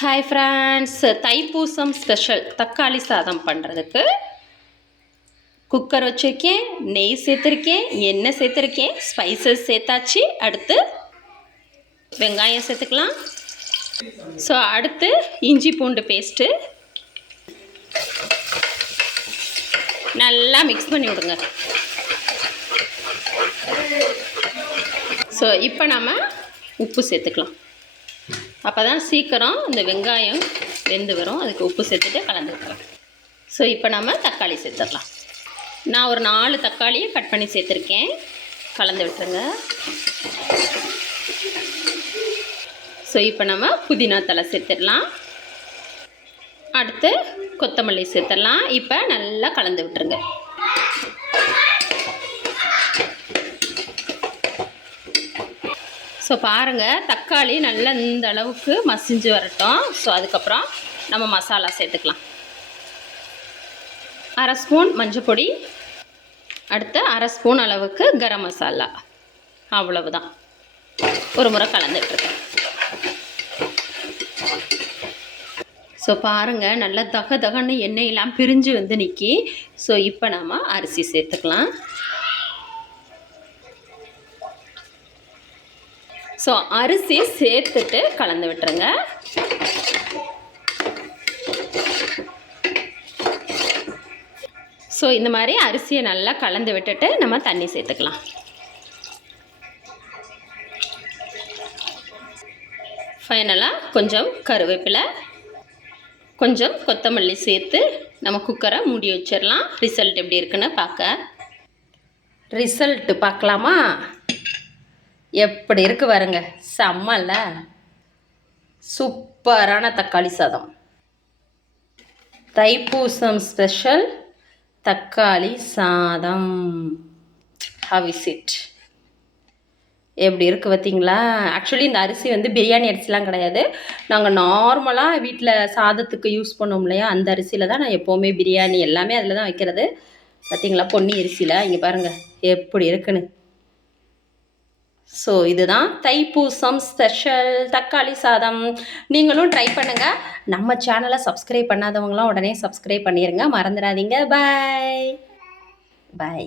Hi friends, Thaipusam special தக்காளி சாதம் பண்ணுறதுக்கு குக்கர் வச்சுருக்கேன், நெய் சேர்த்துருக்கேன், எண்ணெய் சேர்த்துருக்கேன், ஸ்பைசஸ் சேர்த்தாச்சு. அடுத்து வெங்காயம் சேர்த்துக்கலாம். ஸோ அடுத்து இஞ்சி பூண்டு பேஸ்ட்டு நல்லா மிக்ஸ் பண்ணி விடுங்க. ஸோ இப்போ நம்ம உப்பு சேர்த்துக்கலாம். அப்போ தான் சீக்கிரம் இந்த வெங்காயம் வெந்து வரும். அதுக்கு உப்பு சேர்த்துட்டு கலந்து விட்டுறலாம். ஸோ இப்போ நம்ம தக்காளி சேர்த்துடலாம். நான் ஒரு 4 தக்காளியை கட் பண்ணி சேர்த்துருக்கேன். கலந்து விட்டுருங்க. ஸோ இப்போ நம்ம புதினா தலை சேர்த்துடலாம். அடுத்து கொத்தமல்லி சேர்த்துடலாம். இப்போ நல்லா கலந்து விட்டுருங்க. ஸோ பாருங்கள், தக்காளி நல்லா இந்த அளவுக்கு மசிஞ்சு வரட்டும். ஸோ அதுக்கப்புறம் நம்ம மசாலா சேர்த்துக்கலாம். 1/2 ஸ்பூன் மஞ்சள் பொடி, அடுத்து 1/2 ஸ்பூன் அளவுக்கு கரம் மசாலா. அவ்வளவுதான். ஒரு முறை கலந்துட்டுருக்கேன். ஸோ பாருங்கள், நல்லா தகன்னு எண்ணெயெல்லாம் பிரிஞ்சு வந்து நிற்கி. ஸோ இப்போ நம்ம அரிசி சேர்த்துக்கலாம். ஸோ அரிசி சேர்த்துட்டு கலந்து விட்டுருங்க. ஸோ இந்த மாதிரி அரிசியை நல்லா கலந்து விட்டுட்டு நம்ம தண்ணி சேர்த்துக்கலாம். ஃபைனலாக கொஞ்சம் கருவேப்பிலை, கொஞ்சம் கொத்தமல்லி சேர்த்து நம்ம குக்கரை மூடி வச்சிடலாம். ரிசல்ட் எப்படி இருக்குன்னு ரிசல்ட்டு பார்க்கலாமா? எப்படி இருக்கு பாருங்க, செம்மல்ல. சூப்பரான தக்காளி சாதம், தைப்பூசம் ஸ்பெஷல் தக்காளி சாதம். How is it? எப்படி இருக்குது பார்த்தீங்களா? ஆக்சுவலி இந்த அரிசி வந்து பிரியாணி அரிசிலாம் கிடையாது. நாங்கள் நார்மலாக வீட்டில் சாதத்துக்கு யூஸ் பண்ணோம் இல்லையா, அந்த அரிசியில் தான் நான் எப்போவுமே பிரியாணி எல்லாமே அதில் தான் வைக்கிறது. பார்த்தீங்களா, பொன்னி அரிசியில். இங்கே பாருங்கள் எப்படி இருக்குன்னு. ஸோ இதுதான் தைப்பூசம் ஸ்பெஷல் தக்காளி சாதம். நீங்களும் ட்ரை பண்ணுங்கள். நம்ம சேனலை சப்ஸ்கிரைப் பண்ணாதவங்களாம் உடனே சப்ஸ்கிரைப் பண்ணிடுங்க, மறந்துடாதீங்க. பாய் பாய்.